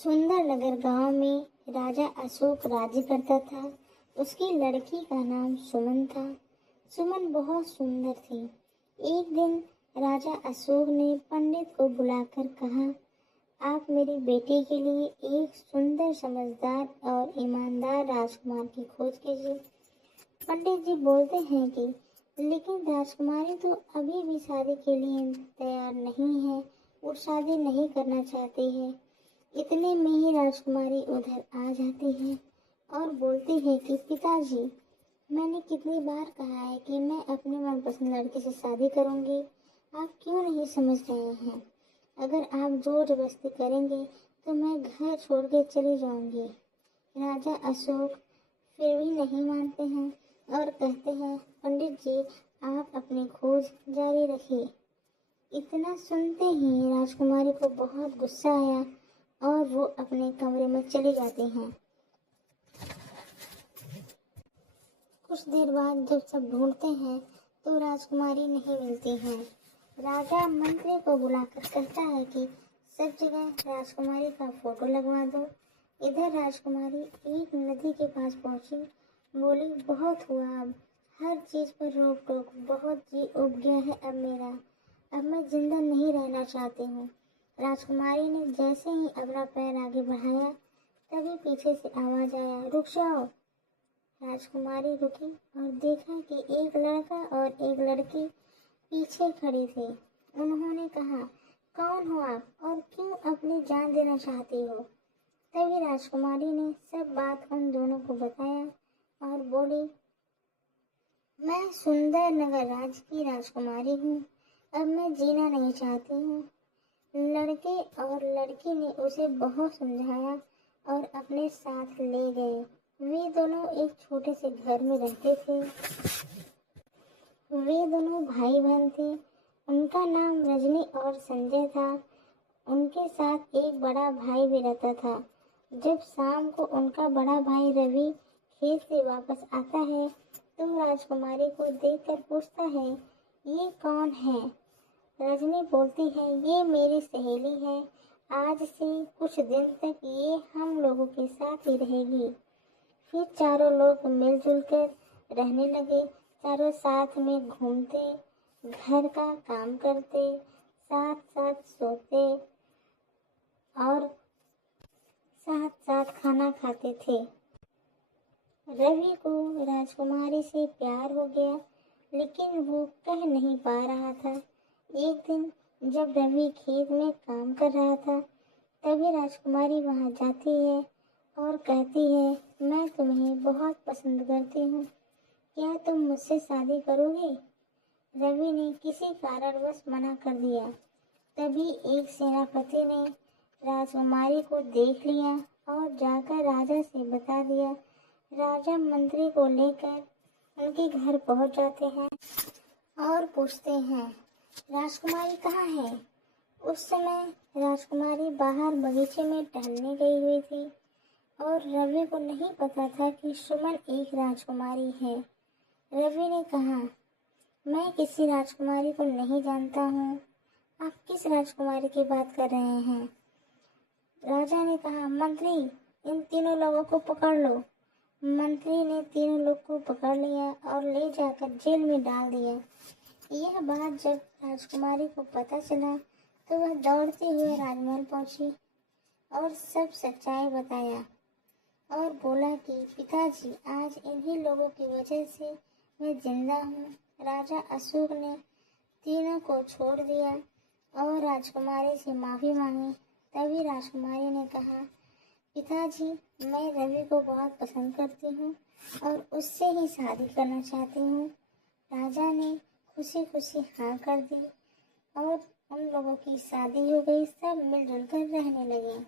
सुंदर नगर गांव में राजा अशोक राज्य करता था। उसकी लड़की का नाम सुमन था। सुमन बहुत सुंदर थी। एक दिन राजा अशोक ने पंडित को बुलाकर कहा, आप मेरी बेटी के लिए एक सुंदर, समझदार और ईमानदार राजकुमार की खोज कीजिए। पंडित जी बोलते हैं कि लेकिन राजकुमारी तो अभी भी शादी के लिए तैयार नहीं है। वो शादी नहीं करना चाहती है। इतने में ही राजकुमारी उधर आ जाती है और बोलती है कि पिताजी, मैंने कितनी बार कहा है कि मैं अपने मनपसंद लड़के से शादी करूंगी। आप क्यों नहीं समझ रहे हैं? अगर आप जोर जबरदस्ती करेंगे तो मैं घर छोड़ के चली जाऊंगी। राजा अशोक फिर भी नहीं मानते हैं और कहते हैं, पंडित जी, आप अपनी खोज जारी रखिए। इतना सुनते ही राजकुमारी को बहुत गुस्सा आया और वो अपने कमरे में चली जाती हैं। कुछ देर बाद जब सब ढूंढते हैं तो राजकुमारी नहीं मिलती है। राजा मंत्री को बुलाकर कहता है कि सब जगह राजकुमारी का फोटो लगवा दो। इधर राजकुमारी एक नदी के पास पहुंची, बोली, बहुत हुआ, अब हर चीज पर रोक टोक, बहुत जी उब गया है अब मेरा। अब मैं जिंदा नहीं रहना चाहती हूँ। राजकुमारी ने जैसे ही अपना पैर आगे बढ़ाया तभी पीछे से आवाज आया, रुक जाओ। राजकुमारी रुकी और देखा कि एक लड़का और एक लड़की पीछे खड़े थे। उन्होंने कहा, कौन हो आप और क्यों अपनी जान देना चाहती हो? तभी राजकुमारी ने सब बात उन दोनों को बताया और बोली, मैं सुंदर नगर राज्य की राजकुमारी हूँ। अब मैं जीना नहीं चाहती हूँ। लड़के और लड़की ने उसे बहुत समझाया और अपने साथ ले गए। वे दोनों एक छोटे से घर में रहते थे। वे दोनों भाई बहन थे। उनका नाम रजनी और संजय था। उनके साथ एक बड़ा भाई भी रहता था। जब शाम को उनका बड़ा भाई रवि खेत से वापस आता है तो राजकुमारी को देखकर पूछता है, ये कौन है? रजनी बोलती है, ये मेरी सहेली है। आज से कुछ दिन तक ये हम लोगों के साथ ही रहेगी। फिर चारों लोग मिलजुल कर रहने लगे। चारों साथ में घूमते, घर का काम करते, साथ साथ सोते और साथ साथ खाना खाते थे। रवि को राजकुमारी से प्यार हो गया, लेकिन वो कह नहीं पा रहा था। एक दिन जब रवि खेत में काम कर रहा था तभी राजकुमारी वहां जाती है और कहती है, मैं तुम्हें बहुत पसंद करती हूँ, क्या तुम मुझसे शादी करोगे? रवि ने किसी कारणवश मना कर दिया। तभी एक सेनापति ने राजकुमारी को देख लिया और जाकर राजा से बता दिया। राजा मंत्री को लेकर उनके घर पहुंच जाते हैं और पूछते हैं, राजकुमारी कहाँ है? उस समय राजकुमारी बाहर बगीचे में टहलने गई हुई थी और रवि को नहीं पता था कि सुमन एक राजकुमारी है। रवि ने कहा, मैं किसी राजकुमारी को नहीं जानता हूँ। आप किस राजकुमारी की बात कर रहे हैं? राजा ने कहा, मंत्री, इन तीनों लोगों को पकड़ लो। मंत्री ने तीनों लोग को पकड़ लिया और ले जाकर जेल में डाल दिया। यह बात जब राजकुमारी को पता चला तो वह दौड़ते हुए राजमहल पहुंची और सब सच्चाई बताया और बोला कि पिताजी, आज इन्हीं लोगों की वजह से मैं जिंदा हूँ। राजा अशोक ने तीनों को छोड़ दिया और राजकुमारी से माफी मांगी। तभी राजकुमारी ने कहा, पिताजी, मैं रवि को बहुत पसंद करती हूँ और उससे ही शादी करना चाहती हूँ। राजा ने खुशी खुशी हाँ कर दी और उन लोगों की शादी हो गई। सब मिलजुल कर रहने लगे।